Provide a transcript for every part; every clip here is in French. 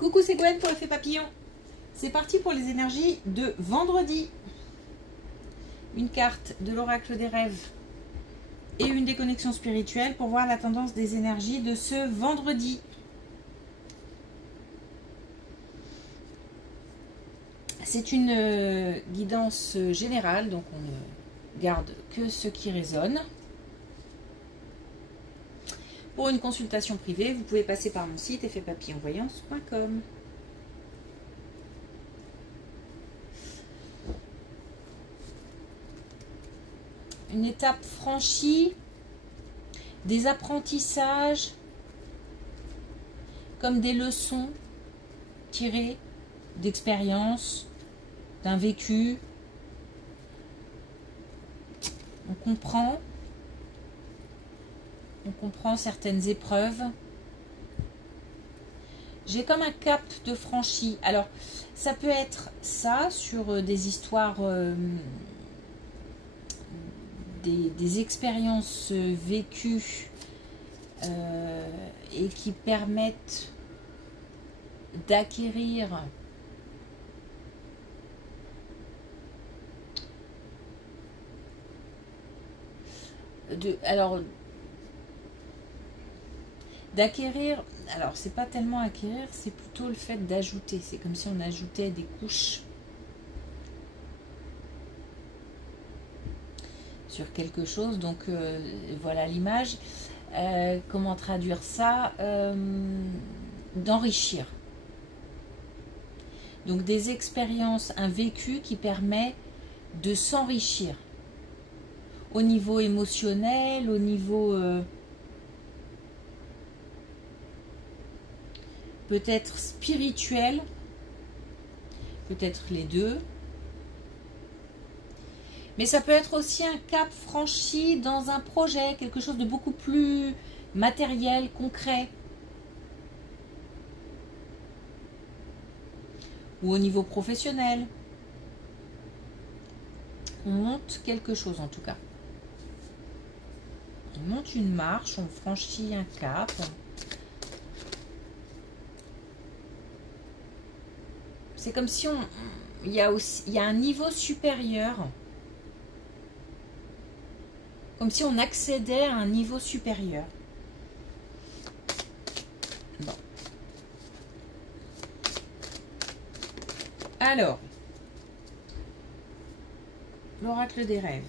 Coucou, c'est Gwen pour Effet Papillon. C'est parti pour les énergies de vendredi. Une carte de l'oracle des rêves et une déconnexion spirituelle pour voir la tendance des énergies de ce vendredi. C'est une guidance générale, donc on ne garde que ce qui résonne. Pour une consultation privée, vous pouvez passer par mon site effetpapillonvoyance.com. Une étape franchie, des apprentissages, comme des leçons tirées d'expériences, d'un vécu. On comprend certaines épreuves. J'ai comme un cap de franchi. Alors, ça peut être ça sur des histoires, des expériences vécues et qui permettent d'acquérir alors c'est pas tellement acquérir, c'est plutôt le fait d'ajouter. C'est comme si on ajoutait des couches sur quelque chose. Donc voilà l'image. Comment traduire ça? D'enrichir. Donc des expériences, un vécu qui permet de s'enrichir au niveau émotionnel, au niveau peut-être spirituel, peut-être les deux. Mais ça peut être aussi un cap franchi dans un projet, quelque chose de beaucoup plus matériel, concret. Ou au niveau professionnel. On monte quelque chose en tout cas. On monte une marche, on franchit un cap. C'est comme si il y a un niveau supérieur. Comme si on accédait à un niveau supérieur. Bon. Alors, l'oracle des rêves.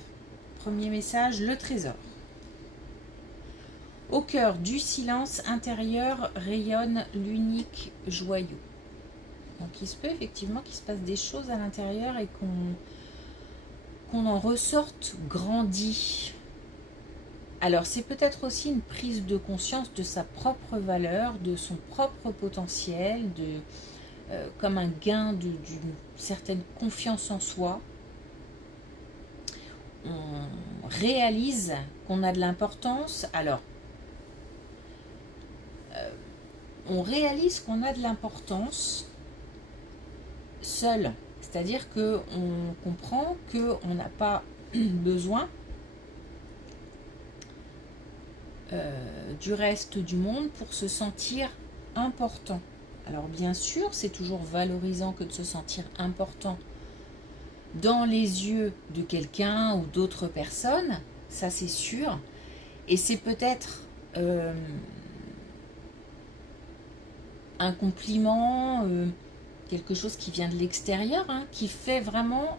Premier message, le trésor. Au cœur du silence intérieur rayonne l'unique joyau. Donc il se peut effectivement qu'il se passe des choses à l'intérieur et qu'on en ressorte grandi. Alors c'est peut-être aussi une prise de conscience de sa propre valeur, de son propre potentiel, comme un gain d'une certaine confiance en soi. On réalise qu'on a de l'importance. Alors, on réalise qu'on a de l'importance seul. C'est-à-dire qu'on comprend qu'on n'a pas besoin du reste du monde pour se sentir important. Alors bien sûr, c'est toujours valorisant que de se sentir important dans les yeux de quelqu'un ou d'autres personnes, ça c'est sûr. Et c'est peut-être un compliment, quelque chose qui vient de l'extérieur, hein, qui fait vraiment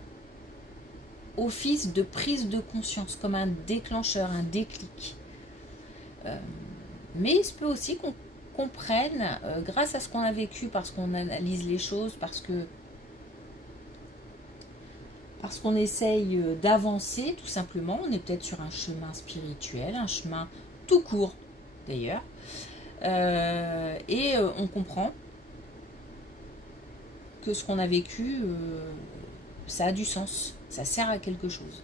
office de prise de conscience, comme un déclencheur, un déclic. Mais il se peut aussi qu'on comprenne, grâce à ce qu'on a vécu, parce qu'on analyse les choses, parce qu'on essaye d'avancer, tout simplement. On est peut-être sur un chemin spirituel, un chemin tout court, d'ailleurs. Et on comprend que ce qu'on a vécu, ça a du sens, ça sert à quelque chose.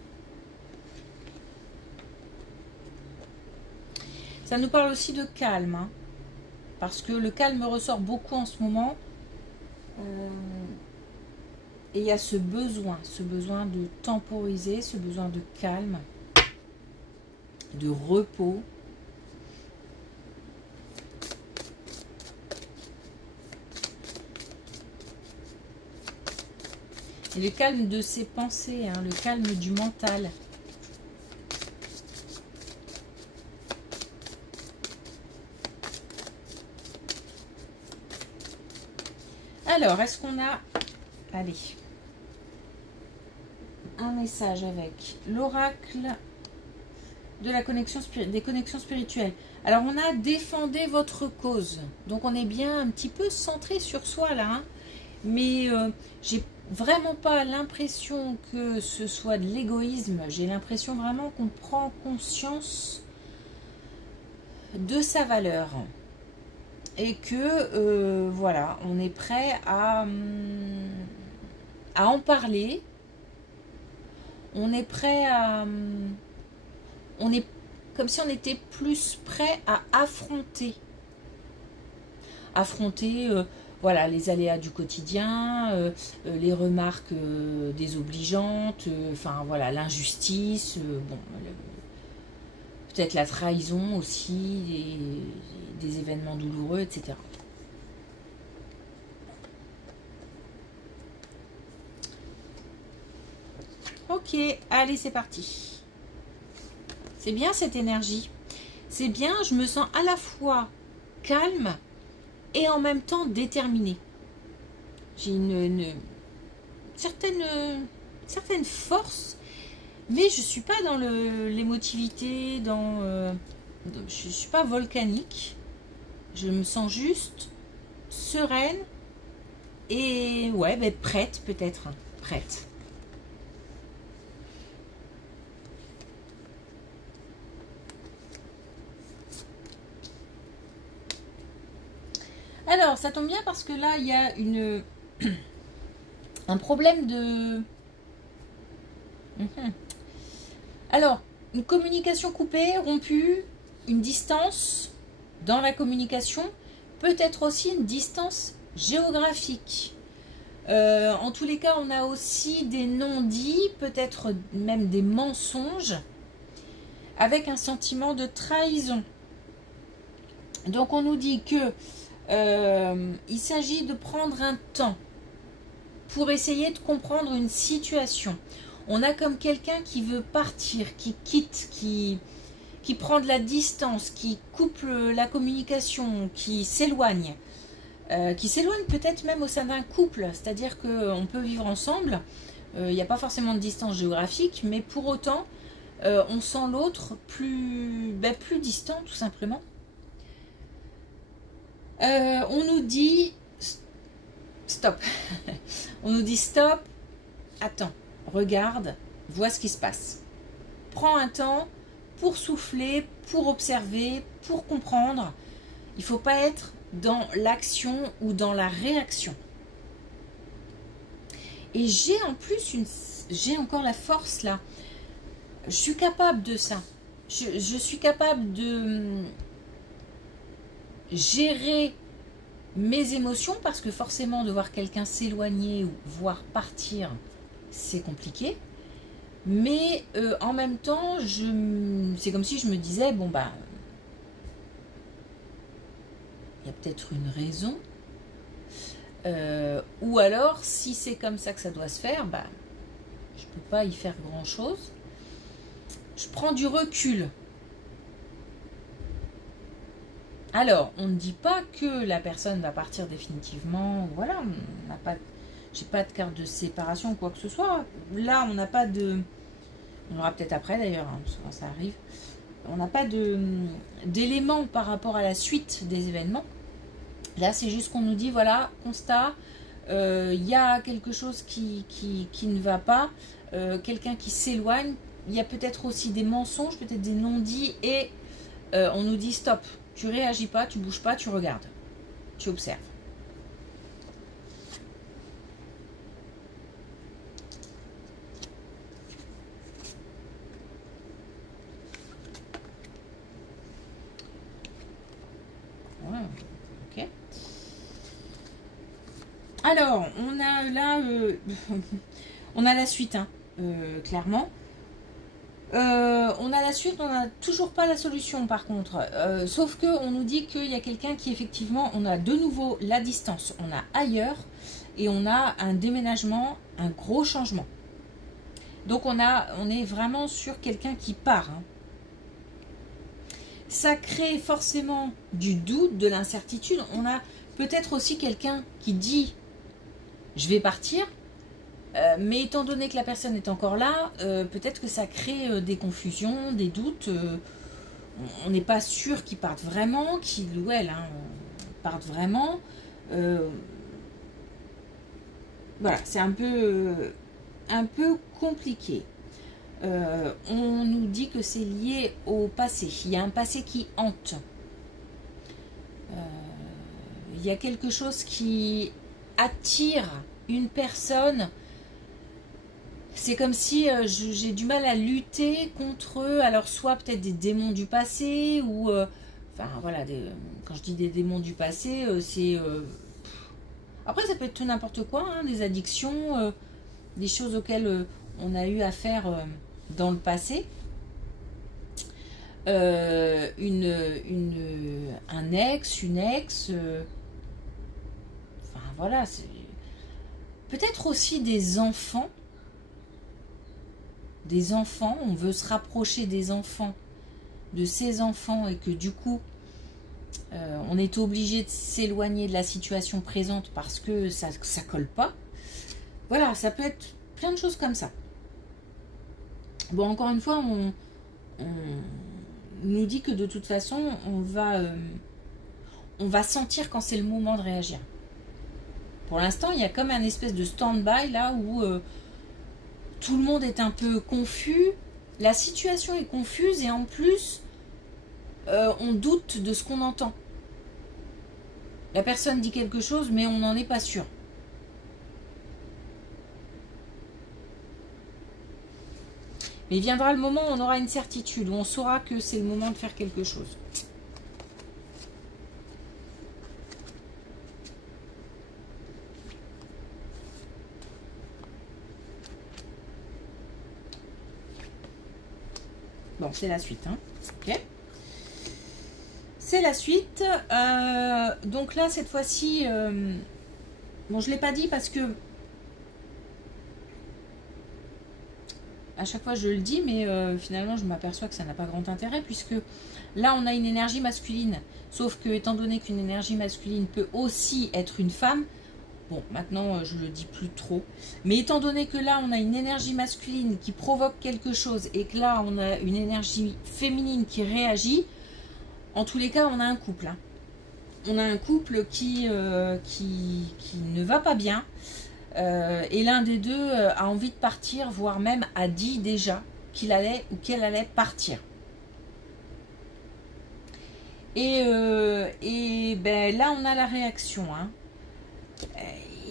Ça nous parle aussi de calme, hein, parce que le calme ressort beaucoup en ce moment. Et il y a ce besoin de temporiser, ce besoin de calme, de repos. C'est le calme de ses pensées, hein, le calme du mental. Alors, est-ce qu'on a... Allez. Un message avec l'oracle de la connexion des connexions spirituelles. Alors, on a défendez votre cause. Donc, on est bien un petit peu centré sur soi, là. Hein. Mais j'ai vraiment pas l'impression que ce soit de l'égoïsme. J'ai l'impression vraiment qu'on prend conscience de sa valeur. Et que, voilà, on est prêt à en parler. On est prêt à... On est comme si on était plus prêt à affronter. Voilà, les aléas du quotidien, les remarques désobligeantes, enfin voilà, l'injustice, bon, peut-être la trahison aussi, des événements douloureux, etc. Ok, allez, c'est parti. C'est bien cette énergie. C'est bien, je me sens à la fois calme et en même temps déterminée. J'ai une certaine force, mais je ne suis pas dans l'émotivité, je ne suis pas volcanique. Je me sens juste sereine et ouais, ben, prête peut-être. Prête. Alors, ça tombe bien parce que là, il y a un problème de... Alors, une communication coupée, rompue, une distance dans la communication, peut-être aussi une distance géographique. En tous les cas, on a aussi des non-dits, peut-être même des mensonges, avec un sentiment de trahison. Donc, on nous dit que il s'agit de prendre un temps pour essayer de comprendre une situation. On a comme quelqu'un qui veut partir, qui quitte, qui prend de la distance, qui coupe la communication, qui s'éloigne peut-être même au sein d'un couple, c'est-à-dire qu'on peut vivre ensemble, il n'y a pas forcément de distance géographique, mais pour autant, on sent l'autre plus distant, tout simplement. On nous dit stop. On nous dit stop, attends, regarde, vois ce qui se passe. Prends un temps pour souffler, pour observer, pour comprendre. Il ne faut pas être dans l'action ou dans la réaction. Et j'ai en plus j'ai encore la force là. Je suis capable de ça. Je suis capable de gérer mes émotions parce que forcément de voir quelqu'un s'éloigner ou voir partir, c'est compliqué. Mais en même temps, c'est comme si je me disais, bon bah, il y a peut-être une raison. Ou alors, si c'est comme ça que ça doit se faire, bah, je ne peux pas y faire grand-chose. Je prends du recul. Alors, on ne dit pas que la personne va partir définitivement. Voilà, j'ai pas de carte de séparation ou quoi que ce soit. Là, on n'a pas de... On aura peut-être après d'ailleurs, hein, souvent ça arrive. On n'a pas d'éléments par rapport à la suite des événements. Là, c'est juste qu'on nous dit, voilà, constat, il y a quelque chose qui ne va pas, quelqu'un qui s'éloigne. Il y a peut-être aussi des mensonges, peut-être des non-dits, et on nous dit stop. Tu réagis pas, tu bouges pas, tu regardes. Tu observes. Ouais, ok. Alors, on a là... on a la suite, hein, clairement. On a la suite, on n'a toujours pas la solution par contre, sauf que on nous dit qu'il y a quelqu'un qui effectivement, on a de nouveau la distance, on a ailleurs, et on a un déménagement, un gros changement. Donc on est vraiment sur quelqu'un qui part. Hein. Ça crée forcément du doute, de l'incertitude. On a peut-être aussi quelqu'un qui dit « je vais partir », mais étant donné que la personne est encore là, peut-être que ça crée des confusions, des doutes. On n'est pas sûr qu'ils partent vraiment, qu'ils ou elles partent vraiment. Voilà, c'est un peu compliqué. On nous dit que c'est lié au passé. Il y a un passé qui hante. Il y a quelque chose qui attire une personne. C'est comme si j'ai du mal à lutter contre eux. Alors soit peut-être des démons du passé ou... enfin voilà, quand je dis des démons du passé, c'est... après ça peut être tout n'importe quoi, hein, des addictions, des choses auxquelles on a eu affaire dans le passé. Un ex, une ex... enfin voilà, peut-être aussi des enfants. Des enfants, on veut se rapprocher des enfants, de ces enfants, et que du coup, on est obligé de s'éloigner de la situation présente parce que ça colle pas. Voilà, ça peut être plein de choses comme ça. Bon, encore une fois, on nous dit que de toute façon, on va sentir quand c'est le moment de réagir. Pour l'instant, il y a comme un espèce de stand-by là où... tout le monde est un peu confus, la situation est confuse et en plus, on doute de ce qu'on entend. La personne dit quelque chose, mais on n'en est pas sûr. Mais viendra le moment où on aura une certitude, où on saura que c'est le moment de faire quelque chose. Bon, c'est la suite. Hein. Ok. C'est la suite. Donc là, cette fois-ci... bon, je ne l'ai pas dit parce que... à chaque fois, je le dis, mais finalement, je m'aperçois que ça n'a pas grand intérêt, puisque là, on a une énergie masculine. Sauf que, étant donné qu'une énergie masculine peut aussi être une femme... Bon, maintenant, je le dis plus trop. Mais étant donné que là, on a une énergie masculine qui provoque quelque chose et que là, on a une énergie féminine qui réagit, en tous les cas, on a un couple. Hein. On a un couple qui ne va pas bien. Et l'un des deux a envie de partir, voire même a dit déjà qu'il allait ou qu'elle allait partir. Et ben, là, on a la réaction. Hein.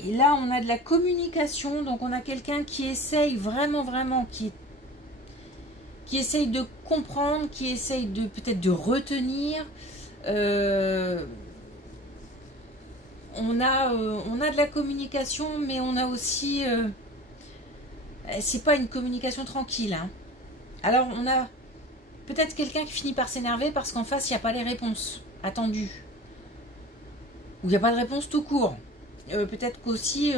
Et là, on a de la communication, donc on a quelqu'un qui essaye vraiment, qui essaye de comprendre, qui essaye de peut-être de retenir. On a de la communication, mais on a aussi... c'est pas une communication tranquille. Hein. Alors, on a peut-être quelqu'un qui finit par s'énerver parce qu'en face, il n'y a pas les réponses attendues. Ou il n'y a pas de réponse tout court. Peut-être qu'aussi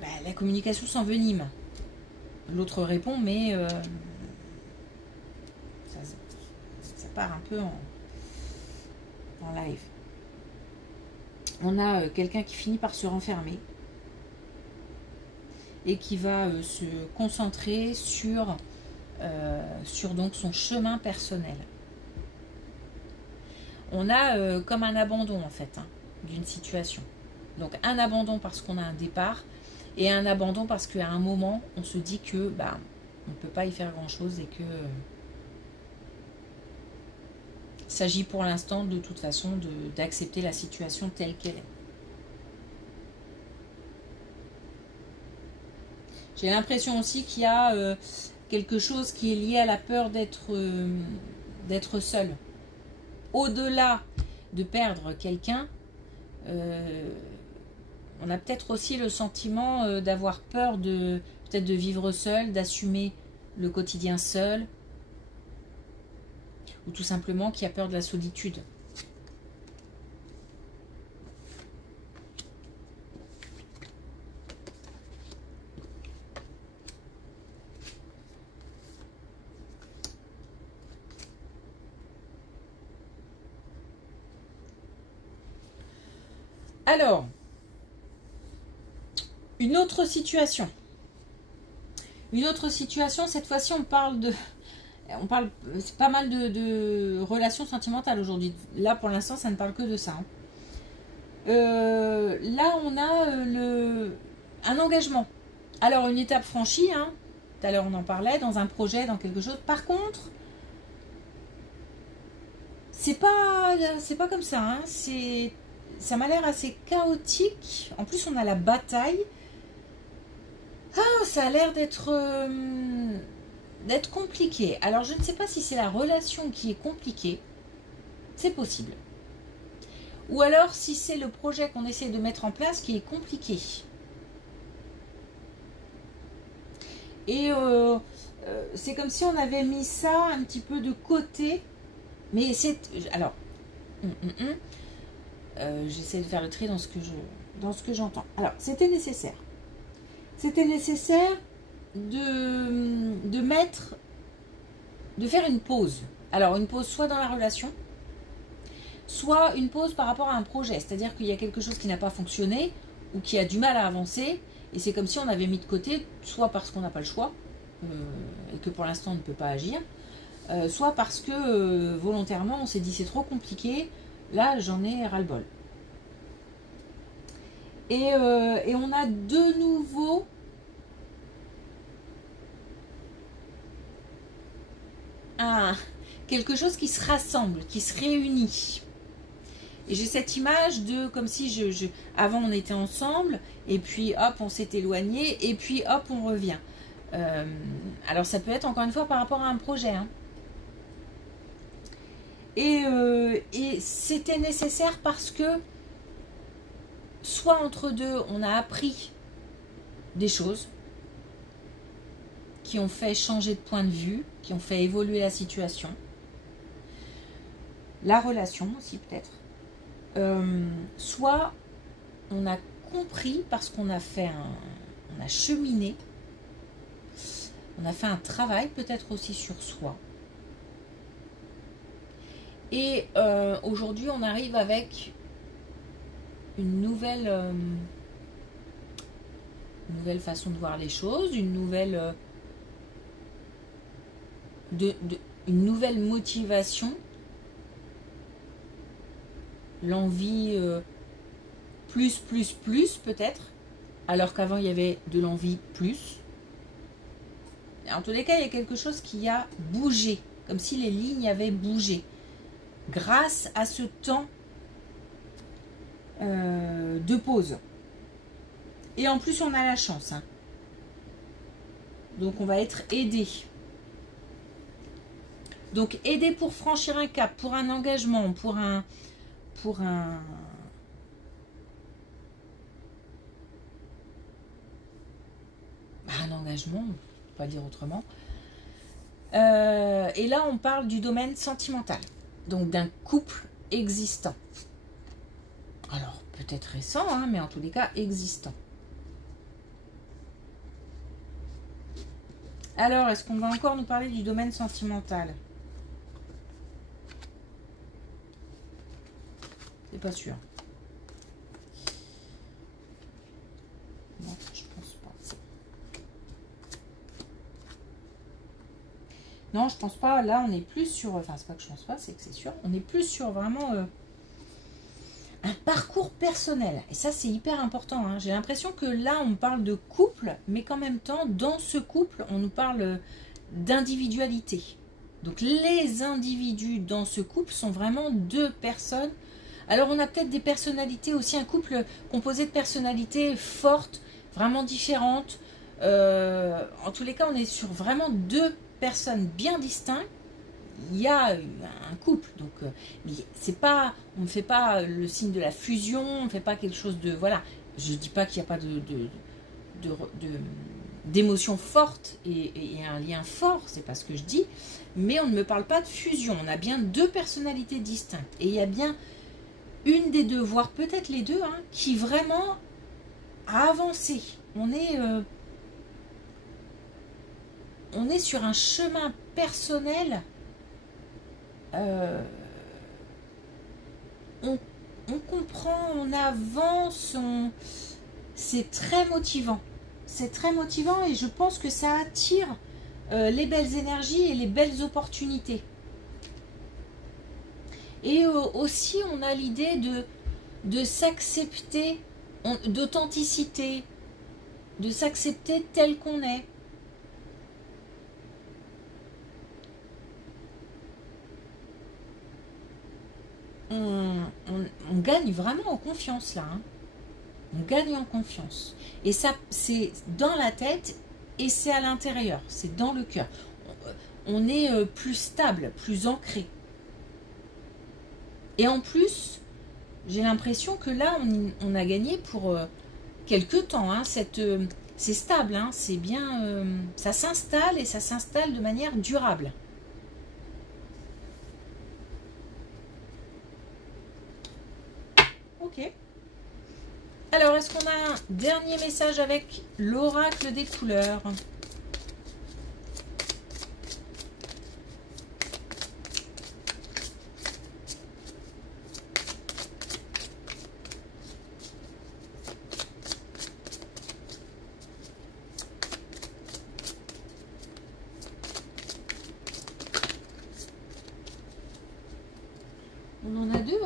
la communication s'envenime. L'autre répond, mais ça part un peu en live. On a quelqu'un qui finit par se renfermer et qui va se concentrer sur donc son chemin personnel. On a comme un abandon en fait. Hein, d'une situation. Donc un abandon parce qu'on a un départ et un abandon parce qu'à un moment on se dit que on ne peut pas y faire grand chose et que il s'agit pour l'instant de toute façon d'accepter la situation telle qu'elle est. J'ai l'impression aussi qu'il y a quelque chose qui est lié à la peur d'être seul. Au-delà de perdre quelqu'un, on a peut-être aussi le sentiment d'avoir peur peut-être de vivre seul, d'assumer le quotidien seul, ou tout simplement qui a peur de la solitude. Alors, une autre situation. Une autre situation, cette fois-ci, c'est pas mal de relations sentimentales aujourd'hui. Là, pour l'instant, ça ne parle que de ça. Hein. Là, on a un engagement. Alors, une étape franchie, hein. Tout à l'heure, on en parlait, dans un projet, dans quelque chose. Par contre, c'est pas comme ça. Hein. Ça m'a l'air assez chaotique. En plus, on a la bataille. Ah, ça a l'air d'être compliqué. Alors, je ne sais pas si c'est la relation qui est compliquée. C'est possible. Ou alors, si c'est le projet qu'on essaie de mettre en place qui est compliqué. Et c'est comme si on avait mis ça un petit peu de côté. Mais c'est... Alors, j'essaie de faire le tri dans ce que j'entends. Alors, c'était nécessaire. C'était nécessaire de faire une pause. Alors, une pause soit dans la relation, soit une pause par rapport à un projet. C'est-à-dire qu'il y a quelque chose qui n'a pas fonctionné ou qui a du mal à avancer. Et c'est comme si on avait mis de côté, soit parce qu'on n'a pas le choix, et que pour l'instant on ne peut pas agir, soit parce que volontairement on s'est dit c'est trop compliqué, là j'en ai ras-le-bol. Et on a de nouveau quelque chose qui se rassemble, qui se réunit. Et j'ai cette image de comme si avant on était ensemble, et puis hop on s'est éloigné, et puis hop on revient. Alors ça peut être encore une fois par rapport à un projet. Hein. Et c'était nécessaire parce que soit entre deux on a appris des choses qui ont fait changer de point de vue, qui ont fait évoluer la situation, la relation aussi peut-être. Soit on a compris parce qu'on a on a cheminé, on a fait un travail peut-être aussi sur soi. Et aujourd'hui on arrive avec une nouvelle façon de voir les choses, une nouvelle une nouvelle motivation. L'envie plus peut-être, alors qu'avant il y avait de l'envie plus. En tous les cas, il y a quelque chose qui a bougé, comme si les lignes avaient bougé, grâce à ce temps de pause. Et en plus, on a la chance. Hein. Donc, on va être aidé. Donc, aidé pour franchir un cap, pour un engagement, pour un engagement, on ne peut pas dire autrement. Et là, on parle du domaine sentimental, donc d'un couple existant. Alors, peut-être récent, hein, mais en tous les cas, existant. Alors, est-ce qu'on va encore nous parler du domaine sentimental ? C'est pas sûr. Non, je pense pas. Non, je pense pas. Là, on est plus sur... Enfin, c'est pas que je pense pas, c'est que c'est sûr. On est plus sur vraiment un parcours personnel. Et ça, c'est hyper important. Hein. J'ai l'impression que là, on parle de couple, mais qu'en même temps, dans ce couple, on nous parle d'individualité. Donc, les individus dans ce couple sont vraiment deux personnes. Alors, on a peut-être des personnalités aussi, un couple composé de personnalités fortes, vraiment différentes. En tous les cas, on est sur vraiment deux personnes bien distinctes. Il y a un couple, donc c'est pas, on ne fait pas le signe de la fusion, on ne fait pas quelque chose de... Voilà, je ne dis pas qu'il n'y a pas d'émotions fortes et un lien fort, c'est pas ce que je dis, mais on ne me parle pas de fusion. On a bien deux personnalités distinctes. Et il y a bien une des deux, voire peut-être les deux, hein, qui vraiment a avancé. On est sur un chemin personnel. on comprend, on avance, c'est très motivant. C'est très motivant et je pense que ça attire les belles énergies et les belles opportunités. Et aussi, on a l'idée de s'accepter, d'authenticité, de s'accepter tel qu'on est. On gagne vraiment en confiance là. Hein. On gagne en confiance. Et ça, c'est dans la tête et c'est à l'intérieur. C'est dans le cœur. On est plus stable, plus ancré. Et en plus, j'ai l'impression que là, on a gagné pour quelques temps. Hein, c'est stable, hein, c'est bien. Ça s'installe et ça s'installe de manière durable. Ok. Alors, est-ce qu'on a un dernier message avec l'oracle des couleurs?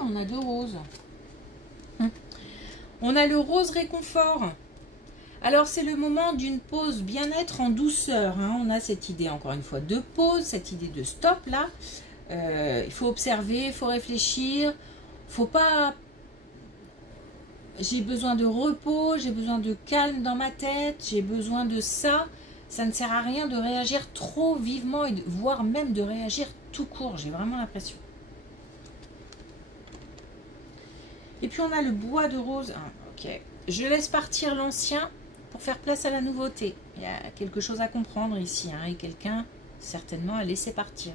On a deux roses. On a le rose réconfort. Alors c'est le moment d'une pause bien-être en douceur. Hein. On a cette idée encore une fois de pause, cette idée de stop là. Il faut observer, il faut réfléchir. Faut pas... J'ai besoin de repos, j'ai besoin de calme dans ma tête, j'ai besoin de ça. Ça ne sert à rien de réagir trop vivement, et voire même de réagir tout court. J'ai vraiment l'impression. Et puis on a le bois de rose. Ah, ok. Je laisse partir l'ancien pour faire place à la nouveauté. Il y a quelque chose à comprendre ici. Hein, et quelqu'un, certainement, a laissé partir.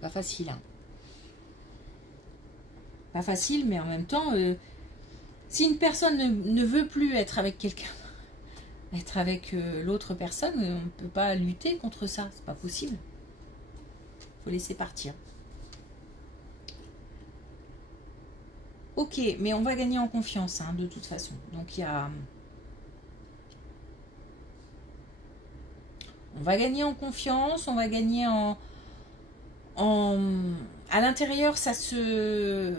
Pas facile. Hein. Pas facile, mais en même temps, si une personne ne veut plus être avec quelqu'un, être avec l'autre personne, on ne peut pas lutter contre ça. C'est pas possible. Laisser partir. Ok, mais on va gagner en confiance, hein, de toute façon. Donc il y a... On va gagner en confiance, on va gagner à l'intérieur, ça se...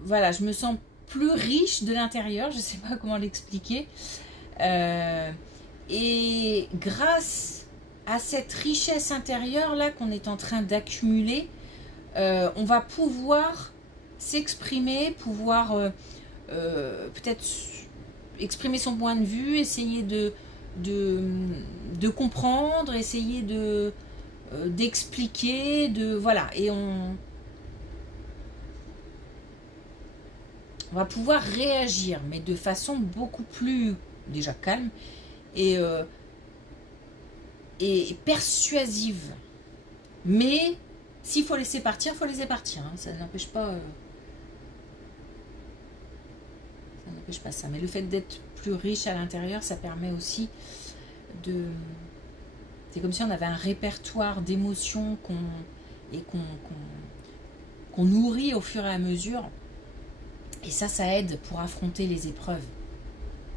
Voilà, je me sens plus riche de l'intérieur, je ne sais pas comment l'expliquer. Et grâce à cette richesse intérieure là qu'on est en train d'accumuler, on va pouvoir s'exprimer, pouvoir peut-être exprimer son point de vue, essayer de comprendre, essayer d'expliquer, voilà, et on va pouvoir réagir, mais de façon beaucoup plus déjà calme et persuasive. Mais s'il faut laisser partir, il faut laisser partir. Hein. Ça n'empêche pas... ça n'empêche pas ça. Mais le fait d'être plus riche à l'intérieur, ça permet aussi de... C'est comme si on avait un répertoire d'émotions qu'on nourrit au fur et à mesure. Et ça aide pour affronter les épreuves.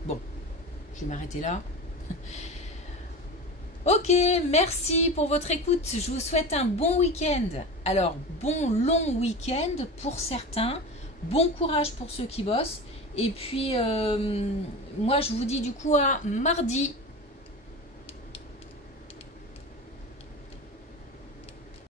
Bon, je vais m'arrêter là. Ok, merci pour votre écoute. Je vous souhaite un bon week-end. Alors, bon long week-end pour certains. Bon courage pour ceux qui bossent. Et puis, moi, je vous dis du coup à mardi.